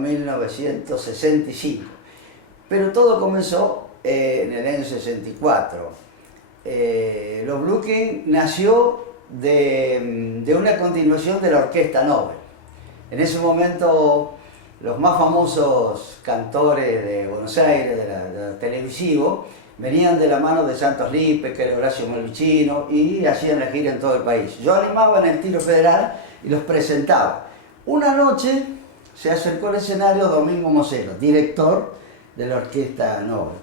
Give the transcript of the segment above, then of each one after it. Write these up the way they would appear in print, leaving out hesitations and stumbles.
1965. Pero todo comenzó en el año 64. Los Blue Kings nació de una continuación de la Orquesta Nobel. En ese momento los más famosos cantores de Buenos Aires, de televisivo, venían de la mano de Santos Lipe, que era Horacio Malvicino, y hacían la gira en todo el país. Yo animaba en el Tiro Federal y los presentaba. Una noche se acercó al escenario Domingo Moselo, director de la Orquesta Nobel,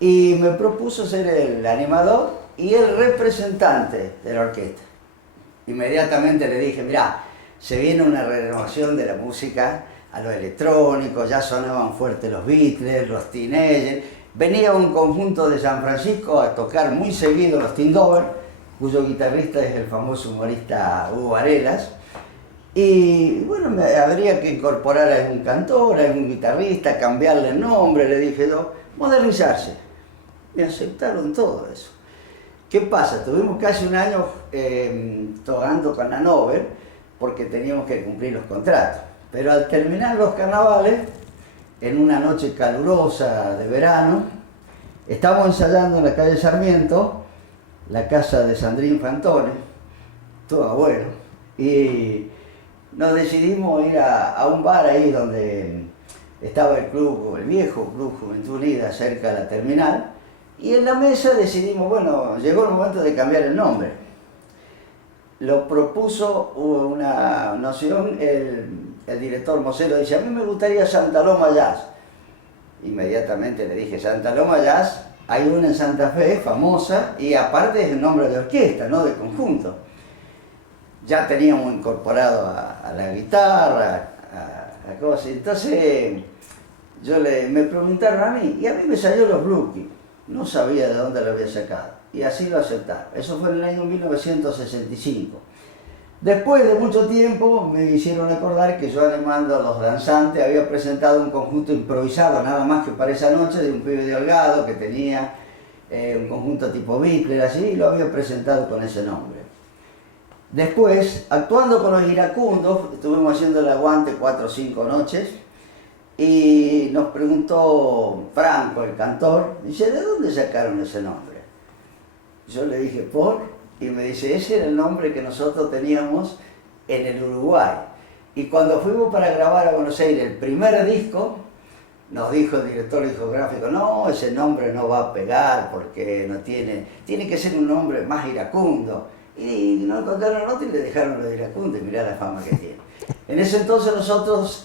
y me propuso ser el animador y el representante de la orquesta. Inmediatamente le dije, mirá, se viene una renovación de la música a lo electrónico, ya sonaban fuerte los Beatles, los Teenagers, venía un conjunto de San Francisco a tocar muy seguido los Tin Dover, cuyo guitarrista es el famoso humorista Hugo Varelas, y bueno, habría que incorporar a algún cantor, a algún guitarrista, cambiarle el nombre, le dije yo, modernizarse. Me aceptaron todo eso. ¿Qué pasa? Tuvimos casi un año tocando con la Nobel porque teníamos que cumplir los contratos. Pero al terminar los carnavales, en una noche calurosa de verano, estábamos ensayando en la calle Sarmiento, la casa de Sandrín Fantone, todo bueno, y nos decidimos ir a un bar ahí donde estaba el club, el viejo Club Juventud Unida, cerca de la terminal, y en la mesa decidimos, bueno, llegó el momento de cambiar el nombre. Lo propuso, hubo una noción, el director Moselo dice, a mí me gustaría Santa Loma Jazz. Inmediatamente le dije, Santa Loma Jazz, hay una en Santa Fe, famosa, y aparte es el nombre de orquesta, no de conjunto. Ya teníamos incorporado a la guitarra, a cosas, entonces me preguntaron a mí, y a mí me salió los Blue Kings. No sabía de dónde lo había sacado, y así lo aceptaron. Eso fue en el año 1965. Después de mucho tiempo me hicieron acordar que yo, animando a los danzantes, había presentado un conjunto improvisado, nada más que para esa noche, de un pibe de Holgado que tenía un conjunto tipo Beatles, así, y lo había presentado con ese nombre. Después, actuando con los iracundos, estuvimos haciendo el aguante 4 o 5 noches, y nos preguntó Franco, el cantor, dice, ¿de dónde sacaron ese nombre? Yo le dije, y me dice, ese era el nombre que nosotros teníamos en el Uruguay. Y cuando fuimos para grabar a Buenos Aires el primer disco, nos dijo el director discográfico, no, ese nombre no va a pegar porque no tiene que ser un nombre más iracundo. Y no encontraron nota y le dejaron lo de iracundo, y mirá la fama que tiene. En ese entonces nosotros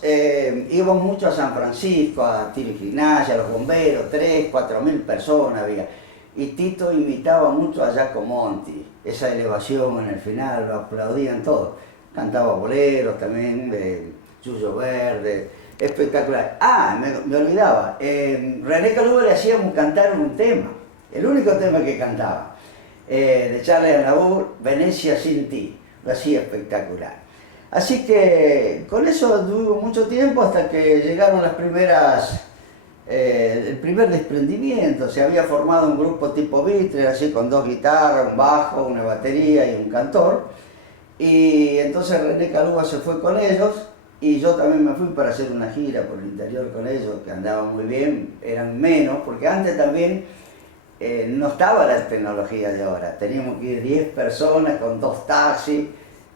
íbamos mucho a San Francisco, a Tiro y Gimnasia, a los bomberos, 3.000 a 4.000 personas había. Y Tito imitaba mucho a Giacomonti, esa elevación en el final, lo aplaudían todos. Cantaba boleros también, de Yuyo Verde, espectacular. Me olvidaba, René Calúa le hacíamos cantar un tema, el único tema que cantaba, de Charles Aznavour, Venecia sin ti, lo hacía espectacular. Así que con eso tuvimos mucho tiempo hasta que llegaron las primeras, el primer desprendimiento. Se había formado un grupo tipo Beatles, así con 2 guitarras, un bajo, una batería y un cantor. Y entonces René Calúa se fue con ellos y yo también me fui para hacer una gira por el interior con ellos, que andaba muy bien, eran menos, porque antes también no estaba la tecnología de ahora. Teníamos que ir 10 personas con 2 taxis.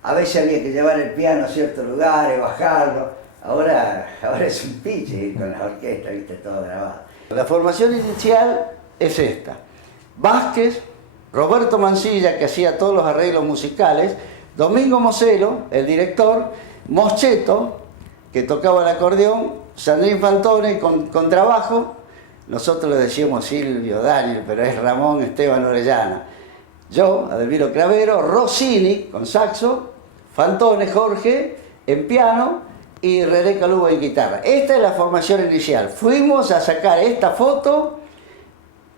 A veces había que llevar el piano a ciertos lugares, bajarlo. Ahora es un piche ir con la orquesta, viste, todo grabado. La formación inicial es esta. Vázquez, Roberto Mancilla, que hacía todos los arreglos musicales, Domingo Moselo, el director, Moscheto, que tocaba el acordeón, Sandrín Fantone con trabajo, nosotros le decíamos Silvio Daniel, pero es Ramón Esteban Orellana. Yo, Adelmiro Cravero, Rossini con saxo, Fantone Jorge en piano y René Calúa en guitarra. Esta es la formación inicial. Fuimos a sacar esta foto,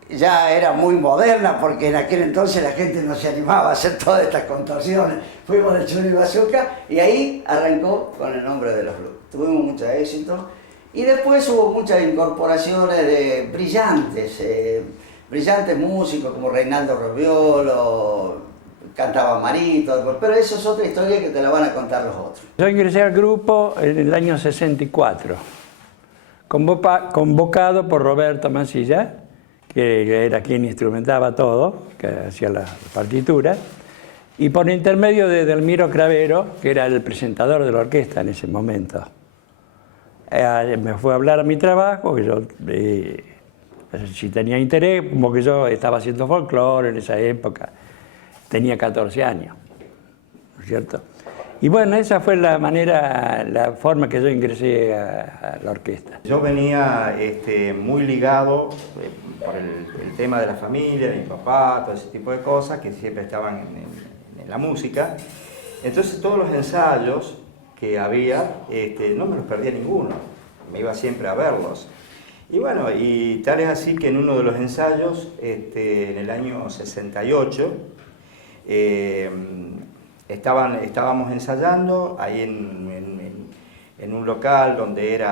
ya era muy moderna porque en aquel entonces la gente no se animaba a hacer todas estas contorsiones. Fuimos de Churi Bazooka y ahí arrancó con el nombre de los Blues. Tuvimos mucho éxito y después hubo muchas incorporaciones de brillantes músicos como Reinaldo Roviolo, cantaba Marito, pero eso es otra historia que te la van a contar los otros. Yo ingresé al grupo en el año 64. convocado por Roberto Mancilla, que era quien instrumentaba todo, que hacía la partitura, y por intermedio de Delmiro Cravero, que era el presentador de la orquesta en ese momento. Me fue a hablar a mi trabajo, que yo, si tenía interés, como que yo estaba haciendo folclore en esa época, tenía 14 años, ¿no es cierto? Y bueno, esa fue la forma que yo ingresé a la orquesta. Yo venía muy ligado por el tema de la familia, de mi papá, todo ese tipo de cosas que siempre estaban en la música. Entonces todos los ensayos que había, no me los perdía ninguno, me iba siempre a verlos. Y bueno, y tal es así que en uno de los ensayos, en el año 68, estábamos ensayando ahí en un local donde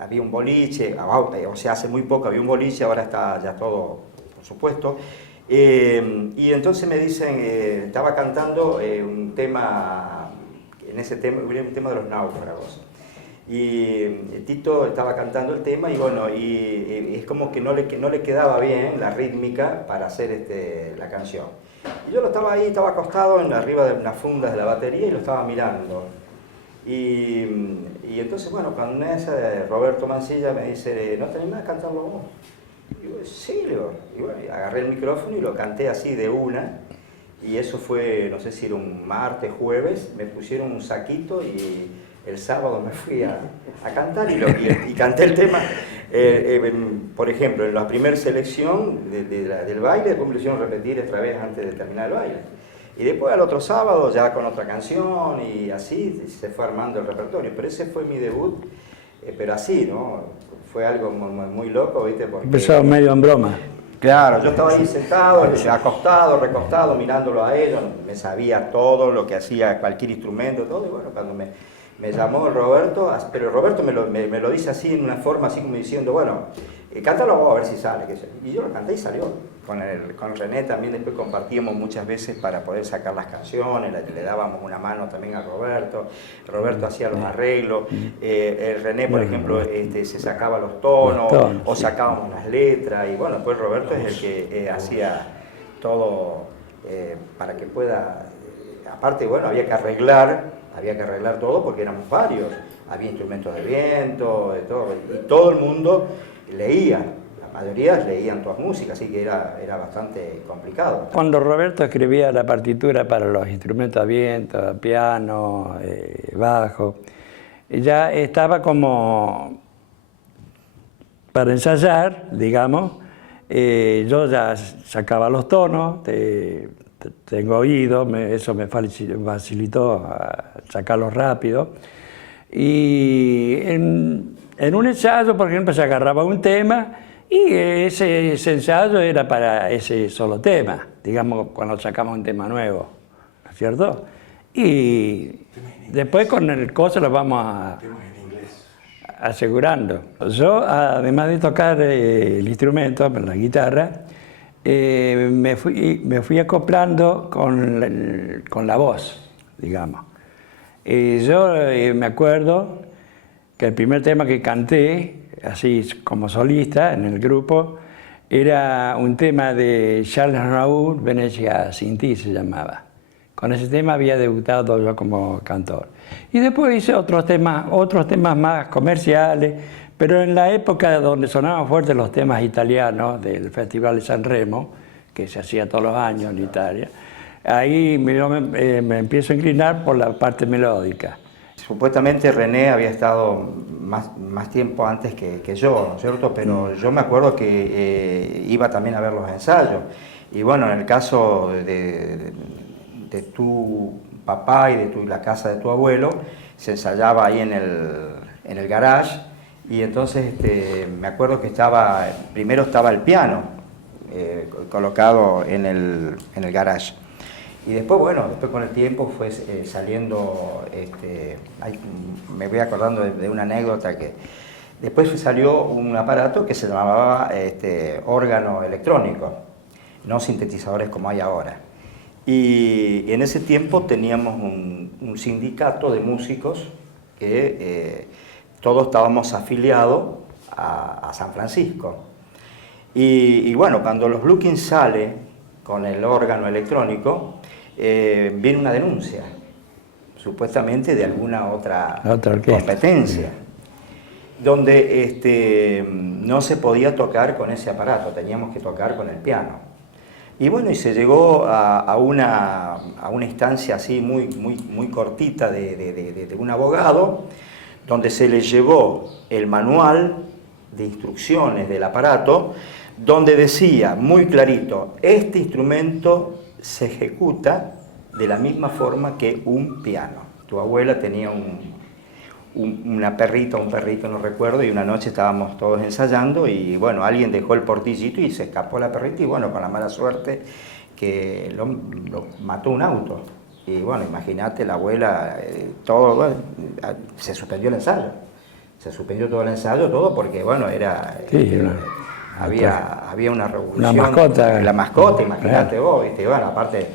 había un boliche, o sea, hace muy poco había un boliche, ahora está ya todo, por supuesto. Y entonces me dicen, estaba cantando un tema, en ese tema, un tema de los náufragos. Y Tito estaba cantando el tema y bueno, y es como que no le quedaba bien la rítmica para hacer la canción. Y yo estaba acostado arriba de unas fundas de la batería y lo estaba mirando. Y entonces, bueno, cuando Roberto Mancilla me dice, ¿no te animás a cantarlo vos? Y yo, sí, le digo. Y bueno, agarré el micrófono y lo canté así de una. Y eso fue, no sé si era un martes, jueves, me pusieron un saquito y el sábado me fui a cantar y canté el tema. Por ejemplo, en la primera selección del baile, después me lo hicieron repetir otra vez antes de terminar el baile. Y después al otro sábado ya con otra canción y así se fue armando el repertorio. Pero ese fue mi debut, pero así, ¿no? Fue algo muy loco, ¿viste? Porque empezó medio en broma. Claro, yo estaba ahí sentado, acostado, recostado, mirándolo a él, me sabía todo lo que hacía, cualquier instrumento, todo, y bueno, cuando me llamó Roberto, pero Roberto me lo dice así, en una forma así como diciendo, bueno, cántalo vos a ver si sale. Y yo lo canté y salió. Con René también después compartíamos muchas veces para poder sacar las canciones, le dábamos una mano también a Roberto. Roberto hacía los arreglos, René, por ejemplo, se sacaba los tonos, o sacábamos las letras, y bueno, pues Roberto es el que hacía todo para que pueda, aparte, bueno, había que arreglar todo porque éramos varios, había instrumentos de viento, de todo, y todo el mundo leía. La mayoría leían todas músicas, así que era bastante complicado. Cuando Roberto escribía la partitura para los instrumentos a viento, piano, bajo, ya estaba como para ensayar, digamos. Yo ya sacaba los tonos, tengo oído, eso me facilitó sacarlos rápido. Y en un ensayo, por ejemplo, se agarraba un tema y ese ensayo era para ese solo tema, digamos, cuando sacamos un tema nuevo, ¿no es cierto? Y después con el coso lo vamos asegurando. Yo, además de tocar el instrumento, la guitarra, me fui acoplando con la voz, digamos. Yo me acuerdo que el primer tema que canté, así como solista en el grupo, era un tema de Charles Raoul, Venecia sin ti se llamaba. Con ese tema había debutado yo como cantor. Y después hice otros temas más comerciales, pero en la época donde sonaban fuertes los temas italianos del Festival de San Remo, que se hacía todos los años en Italia, ahí me empiezo a inclinar por la parte melódica. Supuestamente René había estado más tiempo antes que yo, ¿no es cierto? Pero yo me acuerdo que iba también a ver los ensayos. Y bueno, en el caso de tu papá y de la casa de tu abuelo, se ensayaba ahí en el garage. Y entonces me acuerdo que primero estaba el piano colocado en el garage. Y después, bueno, con el tiempo fue saliendo, me voy acordando de una anécdota que después salió un aparato que se llamaba órgano electrónico, no sintetizadores como hay ahora. Y en ese tiempo teníamos un sindicato de músicos que todos estábamos afiliados a San Francisco. Y bueno, cuando los Blue Kings sale con el órgano electrónico, viene una denuncia, supuestamente de alguna otra competencia, donde no se podía tocar con ese aparato, teníamos que tocar con el piano. Y bueno, y se llegó a una instancia así muy cortita de un abogado, donde se le llevó el manual de instrucciones del aparato, donde decía muy clarito: este instrumento se ejecuta de la misma forma que un piano. Tu abuela tenía una perrita, un perrito, no recuerdo, y una noche estábamos todos ensayando y bueno, alguien dejó el portillito y se escapó la perrita y bueno, con la mala suerte que lo mató un auto. Y bueno, imagínate, la abuela, todo, bueno, se suspendió el ensayo. Se suspendió todo el ensayo, todo porque bueno, era... Sí, había una revolución. Una mascota. La mascota, imagínate vos, ¿viste? Bueno, aparte...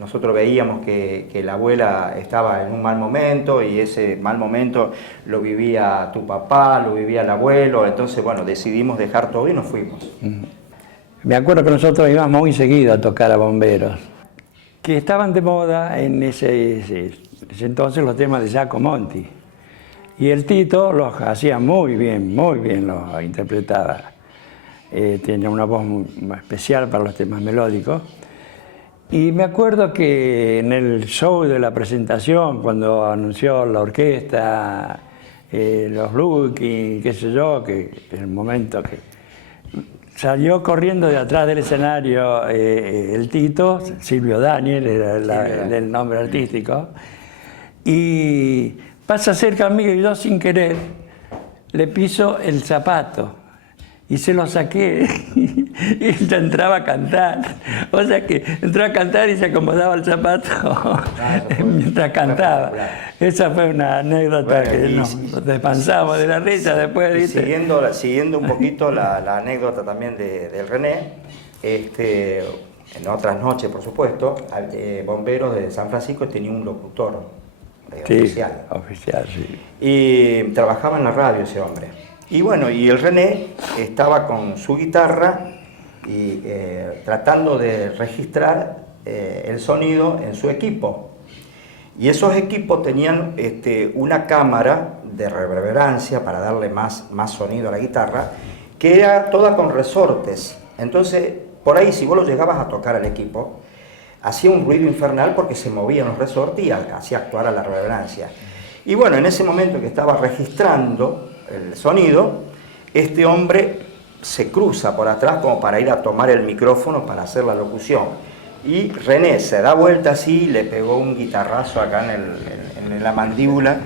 Nosotros veíamos que la abuela estaba en un mal momento y ese mal momento lo vivía tu papá, lo vivía el abuelo, entonces bueno, decidimos dejar todo y nos fuimos. Me acuerdo que nosotros íbamos muy seguido a tocar a bomberos, que estaban de moda en ese entonces los temas de Giacomo Monti. Y el Tito los hacía muy bien los interpretaba. Tenía una voz muy especial para los temas melódicos. Y me acuerdo que en el show de la presentación, cuando anunció la orquesta, los Blue Kings, qué sé yo, que en el momento que salió corriendo de atrás del escenario el Tito, Silvio Daniel era el nombre artístico, y pasa cerca a mí y yo sin querer le piso el zapato. Y se lo saqué y ella entraba a cantar. O sea que entró a cantar y se acomodaba el zapato mientras cantaba. Esa fue una anécdota que nos despansamos de la risa después. Siguiendo un poquito la anécdota también del René, en otras noches, por supuesto, Bomberos de San Francisco tenía un locutor oficial. Oficial, sí. Y trabajaba en la radio ese hombre. Y bueno, y el René estaba con su guitarra y tratando de registrar el sonido en su equipo. Y esos equipos tenían una cámara de reverberancia para darle más sonido a la guitarra, que era toda con resortes. Entonces, por ahí, si vos lo llegabas a tocar al equipo, hacía un ruido infernal porque se movían los resortes y hacía actuar a la reverberancia. Y bueno, en ese momento que estaba registrando el sonido, este hombre se cruza por atrás como para ir a tomar el micrófono para hacer la locución. Y René se da vuelta así, le pegó un guitarrazo acá en la mandíbula.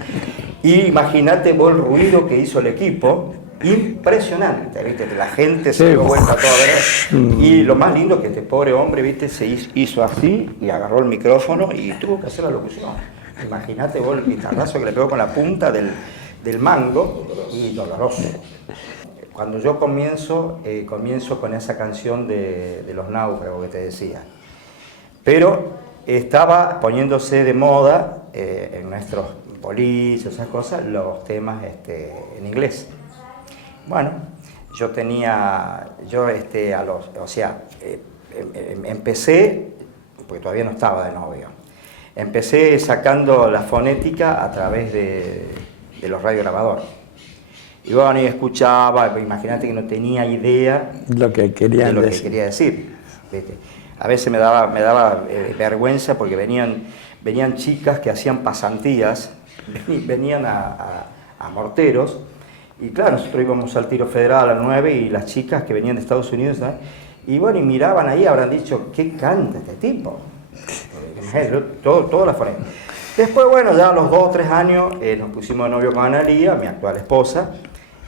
Y imagínate vos el ruido que hizo el equipo, impresionante, ¿viste? La gente se dio vuelta toda vez. Y lo más lindo es que este pobre hombre, ¿viste? Se hizo así y agarró el micrófono y tuvo que hacer la locución. Imagínate vos el guitarrazo que le pegó con la punta del mango y doloroso. Cuando yo comienzo con esa canción de los náufragos que te decía. Pero estaba poniéndose de moda en nuestros boliches, esas cosas, los temas en inglés. Bueno, empecé, porque todavía no estaba de novio, empecé sacando la fonética a través de los radiograbadores. Y bueno, y escuchaba, imagínate que no tenía idea lo que quería decir. ¿Viste? A veces me daba vergüenza porque venían chicas que hacían pasantías, venían a Morteros, y claro, nosotros íbamos al Tiro Federal a las 9 y las chicas que venían de Estados Unidos, ¿sabes? Y bueno, y miraban ahí, habrán dicho, ¿qué canta este tipo? Toda la fonética. Después, bueno, ya a los 2 o 3 años nos pusimos de novio con Analía, mi actual esposa,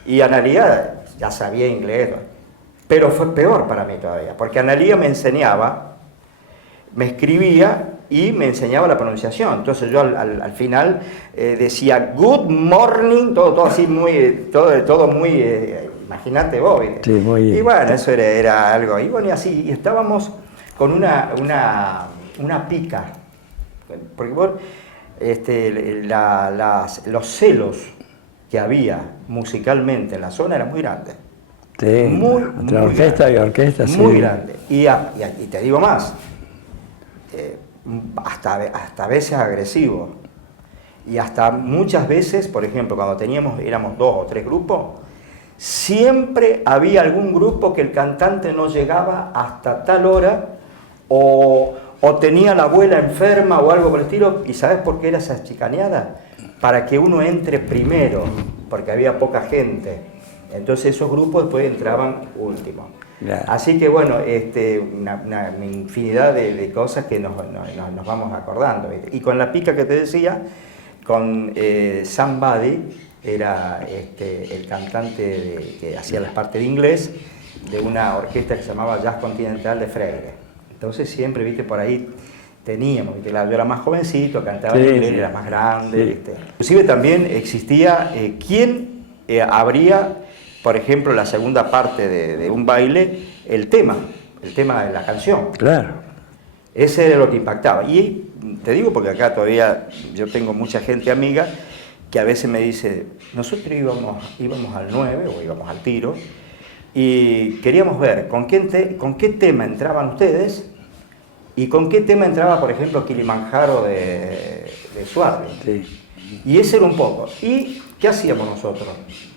y Analía ya sabía inglés, pero fue peor para mí todavía, porque Analía me enseñaba, me escribía y me enseñaba la pronunciación. Entonces yo al final decía good morning, todo así todo muy, imagínate vos, ¿viste? Sí, muy bien. Y bueno, eso era algo, y bueno, y así, y estábamos con una pica, porque vos, los celos que había musicalmente en la zona era muy grande. Sí, Muy, entre muy orquesta grande. y orquesta, sí. Muy grande. Y te digo más, hasta a veces agresivo. Y hasta muchas veces, por ejemplo, cuando éramos 2 o 3 grupos, siempre había algún grupo que el cantante no llegaba hasta tal hora o tenía la abuela enferma o algo por el estilo. ¿Y sabes por qué era esa chicaneada? Para que uno entre primero, porque había poca gente. Entonces esos grupos después entraban últimos. Yeah. Así que bueno, una infinidad de cosas que nos vamos acordando. ¿Viste? Y con la pica que te decía, con Somebody, era el cantante que hacía las partes de inglés de una orquesta que se llamaba Jazz Continental de Freire. Entonces siempre, viste, por ahí teníamos, ¿viste? Yo era más jovencito, cantaba en inglés, era más grande. Sí. ¿Viste? Inclusive también existía quién habría, por ejemplo, la segunda parte de un baile, el tema de la canción. Claro. Ese era lo que impactaba. Y te digo porque acá todavía yo tengo mucha gente amiga que a veces me dice, nosotros íbamos al 9 o íbamos al tiro y queríamos ver con qué tema entraban ustedes y con qué tema entraba, por ejemplo, Kilimanjaro de Suárez. Sí. Y ese era un poco. ¿Y qué hacíamos nosotros?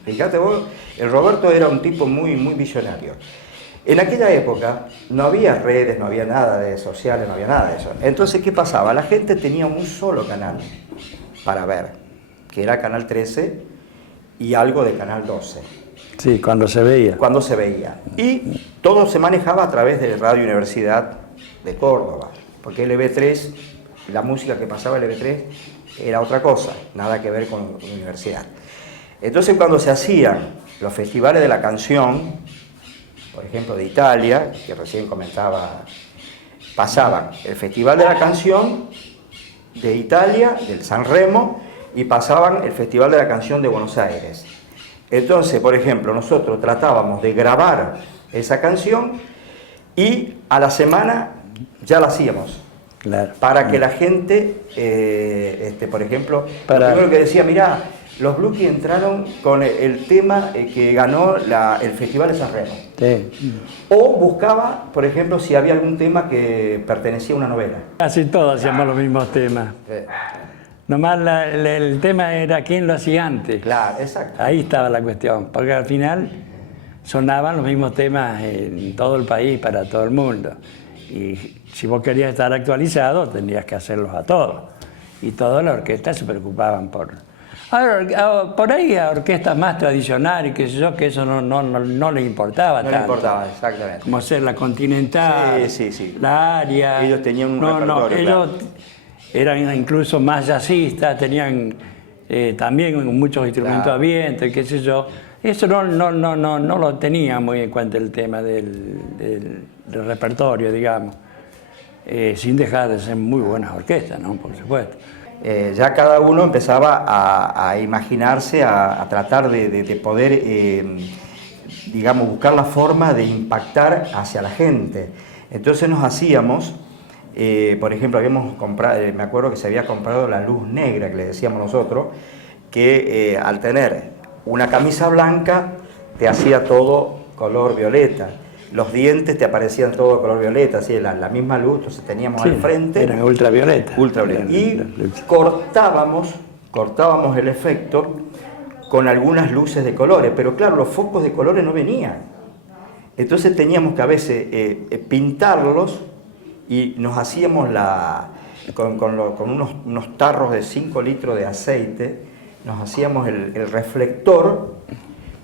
Fíjate vos, el Roberto era un tipo muy, muy visionario. En aquella época no había redes, no había nada de sociales, no había nada de eso. Entonces, ¿qué pasaba? La gente tenía un solo canal para ver, que era Canal 13 y algo de Canal 12. Sí, cuando se veía. Cuando se veía. Y todo se manejaba a través de Radio Universidad de Córdoba, porque LB3, la música que pasaba en LB3 era otra cosa, nada que ver con la universidad. Entonces cuando se hacían los festivales de la canción, por ejemplo de Italia, que recién comentaba, pasaban el Festival de la Canción de Italia, del Sanremo, y pasaban el Festival de la Canción de Buenos Aires. Entonces, por ejemplo, nosotros tratábamos de grabar esa canción y a la semana ya la hacíamos. Claro. Para que la gente, por ejemplo, lo primero que decía, mirá, los Blue Keys entraron con el tema que ganó el Festival de Sanremo. Sí. O buscaba, por ejemplo, si había algún tema que pertenecía a una novela. Casi todos hacíamos los mismos temas. Nomás el tema era quién lo hacía antes. Claro, exacto. Ahí estaba la cuestión, porque al final sonaban los mismos temas en todo el país, para todo el mundo. Y si vos querías estar actualizado, tenías que hacerlos a todos. Y todas las orquestas se preocupaban por... Ahora, por ahí a orquestas más tradicionales, qué sé yo, que eso no les importaba tanto. No les importaba, exactamente. Como ser la Continental, sí. la Aria. Ellos tenían un repertorio, ellos claro. Eran incluso más jazzistas, tenían también muchos instrumentos a viento, y qué sé yo. Eso no lo tenía muy en cuenta el tema del repertorio, digamos. Sin dejar de ser muy buenas orquestas, ¿no? Por supuesto. Ya cada uno empezaba a imaginarse, a tratar de poder, digamos, buscar la forma de impactar hacia la gente. Entonces nos hacíamos, por ejemplo, habíamos comprado, me acuerdo que se había comprado la luz negra, que le decíamos nosotros, que al tener una camisa blanca te hacía todo color violeta. Los dientes te aparecían todo color violeta, así la misma luz, entonces teníamos al frente... Eran ultravioleta. Y cortábamos el efecto con algunas luces de colores, pero claro, los focos de colores no venían. Entonces teníamos que a veces pintarlos y nos hacíamos con unos tarros de 5 litros de aceite, nos hacíamos el reflector,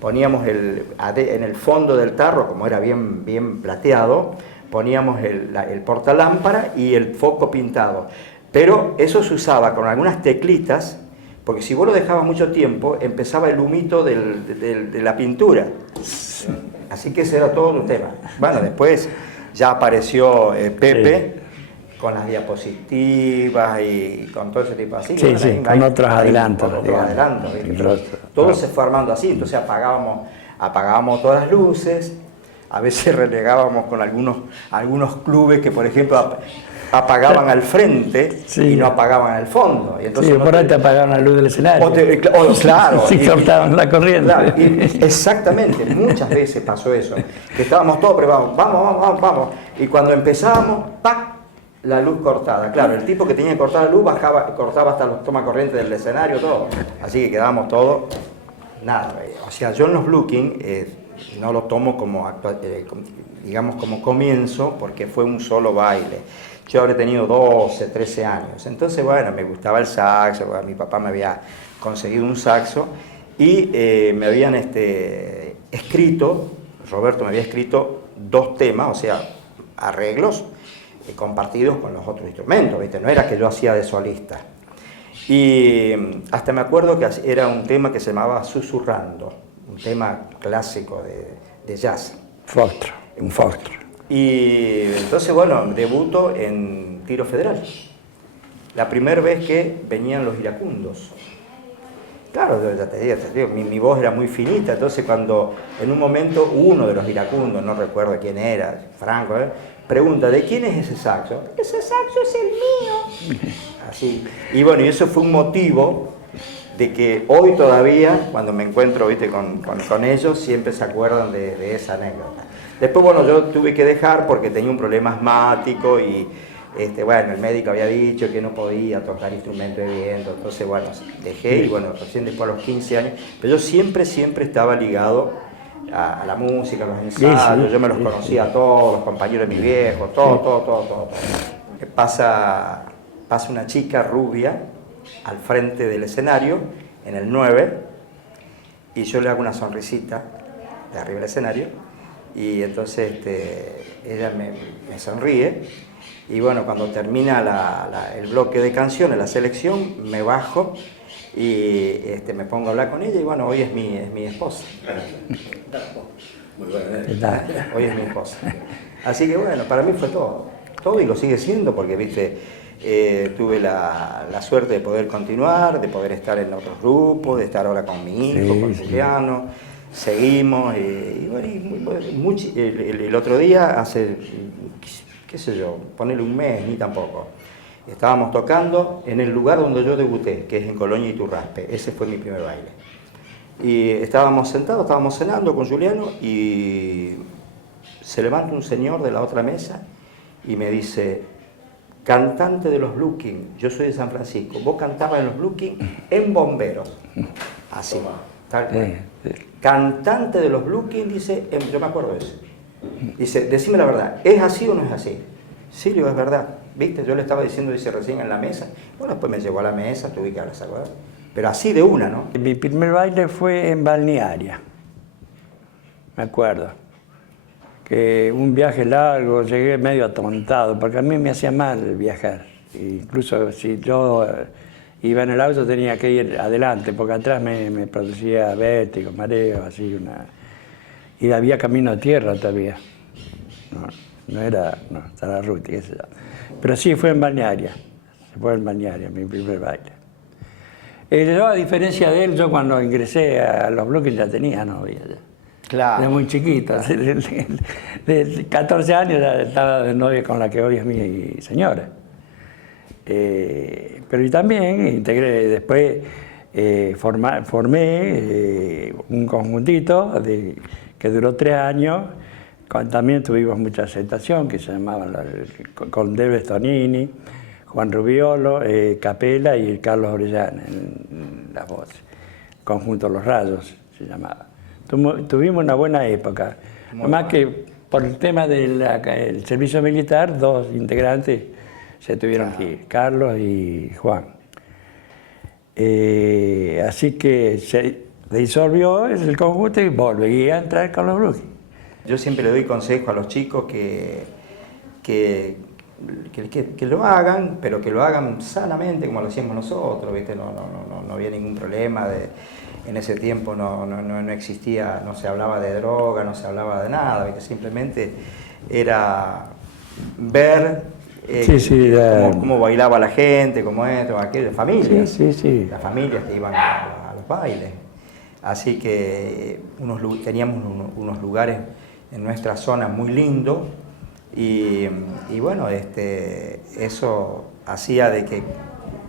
poníamos en el fondo del tarro, como era bien plateado, poníamos el portalámpara y el foco pintado. Pero eso se usaba con algunas teclitas, porque si vos lo dejabas mucho tiempo, empezaba el humito de la pintura. Así que ese era todo un tema. Bueno, después ya apareció Pepe, con las diapositivas y con todo ese tipo así. Sí, bueno, sí, con otros adelantos. Todo se fue armando así, entonces apagábamos todas las luces, a veces relegábamos con algunos clubes que, por ejemplo, apagaban al frente Sí. y no apagaban al fondo. Y entonces Sí, no por ahí te- te apagaban la luz del escenario. claro. Sí, cortaban la corriente. Claro, exactamente, muchas veces pasó eso, que estábamos todos preparados, vamos, y cuando empezábamos, ¡pac!, la luz cortada. Claro, el tipo que tenía que cortar la luz cortaba hasta los tomacorrientes del escenario, todo. Así que quedábamos todos, nada. O sea, yo en los Blue King no lo tomo como, digamos, como comienzo, porque fue un solo baile. Yo habré tenido 12, 13 años. Entonces, bueno, me gustaba el saxo, bueno, mi papá me había conseguido un saxo y me habían escrito, Roberto me había escrito 2 temas, o sea, arreglos compartidos con los otros instrumentos, ¿viste? No era que yo hacía de solista. Y hasta me acuerdo que era un tema que se llamaba Susurrando, un tema clásico de jazz. Foxtrot, un foxtrot. Y entonces, bueno, debuto en Tiro Federal. La primera vez que venían los iracundos. Claro, yo ya te digo, mi voz era muy finita, entonces cuando en un momento uno de los iracundos, no recuerdo quién era, Franco, pregunta, ¿de quién es ese saxo? Ese saxo es el mío. Así. Y bueno, y eso fue un motivo de que hoy todavía, cuando me encuentro, ¿viste?, con ellos, siempre se acuerdan de esa anécdota. Después, bueno, yo tuve que dejar porque tenía un problema asmático y, bueno, el médico había dicho que no podía tocar instrumento de viento, entonces, bueno, dejé y, bueno, recién después a los 15 años, pero yo siempre estaba ligado a la música, a los ensayos, yo me los conocía a todos, los compañeros de mi viejo, todo. Pasa una chica rubia al frente del escenario, en el 9, y yo le hago una sonrisita de arriba del escenario, y entonces ella me sonríe, y bueno, cuando termina el bloque de canciones, la selección, me bajo y me pongo a hablar con ella, y bueno, hoy es mi esposa. Muy bueno, Hoy es mi esposa. Así que bueno, para mí fue todo, y lo sigue siendo, porque, viste, tuve la suerte de poder continuar, de poder estar en otros grupos, de estar ahora con mi hijo, con Juliano, seguimos, y bueno, el otro día, hace, qué sé yo, ponerle un mes, ni tampoco, estábamos tocando en el lugar donde yo debuté, que es en Colonia Iturraspe, ese fue mi primer baile. Y estábamos sentados, estábamos cenando con Juliano, y se levanta un señor de la otra mesa y me dice, cantante de los Blue King, yo soy de San Francisco, vos cantabas en los Blue King en Bomberos. Así, tal cual. Cantante de los Blue King, dice, yo me acuerdo de eso. Dice, decime la verdad, ¿es así o no es así? Sí, digo, es verdad. ¿Viste? Yo le estaba diciendo, dice, recién en la mesa. Bueno, después me llevó a la mesa, tuve que hablar, ¿verdad? Pero así de una, ¿no? Mi primer baile fue en Balnearia, me acuerdo. Que un viaje largo, llegué medio atontado, porque a mí me hacía mal viajar. Incluso si yo iba en el auto tenía que ir adelante, porque atrás me producía vértigo, mareo, así y había camino a tierra todavía. No era la ruta, qué sé yo. Pero sí fue en Balnearia, mi primer baile. Yo, a diferencia de él, yo cuando ingresé a los bloques ya tenía novia. Claro. Era muy chiquito, de 14 años ya estaba de novia con la que hoy es mi señora. Pero y también integré, después formé un conjuntito que duró 3 años, también tuvimos mucha aceptación, que se llamaba con Debes Tonini, Juan Rubiolo, Capela y Carlos Orellana en las voces. Conjunto Los Rayos se llamaba. Tuvimos una buena época, más que por el tema del servicio militar, 2 integrantes se tuvieron que ir, Carlos y Juan. Así que se disolvió el conjunto y volví a entrar con los Brooklyn. Yo siempre le doy consejo a los chicos que lo hagan, pero que lo hagan sanamente, como lo hacíamos nosotros, ¿viste? No había ningún problema. En ese tiempo no existía, no se hablaba de droga, no se hablaba de nada, ¿viste? Simplemente era ver cómo bailaba la gente, cómo esto, aquello, familias. Sí. Las familias que iban a los bailes. Así que teníamos unos lugares en nuestra zona muy lindos, Y bueno, eso hacía de que,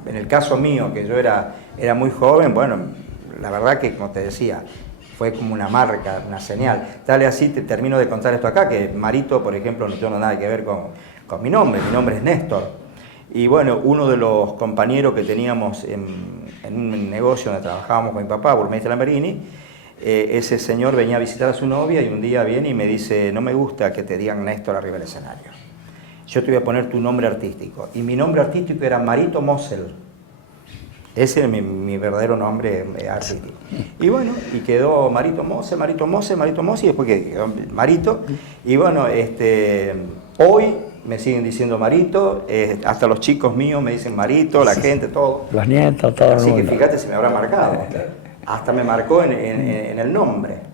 en el caso mío, que yo era muy joven, bueno, la verdad que, como te decía, fue como una marca, una señal. Tal y así te termino de contar esto acá, que Marito, por ejemplo, no tiene nada que ver con mi nombre es Néstor. Y bueno, uno de los compañeros que teníamos en un negocio donde trabajábamos con mi papá, Burmeister Lamberini, ese señor venía a visitar a su novia y un día viene y me dice: no me gusta que te digan Néstor arriba del escenario. Yo te voy a poner tu nombre artístico. Y mi nombre artístico era Marito Mosel. Ese era mi verdadero nombre artístico. Y bueno, y quedó Marito Mosel, Marito Mosel, Marito Mosel, y después quedó Marito. Y bueno, hoy me siguen diciendo Marito, hasta los chicos míos me dicen Marito, la gente, todo. Los nietos, todo el Así mundo. que fíjate, se me habrá marcado. Hasta me marcó en el nombre.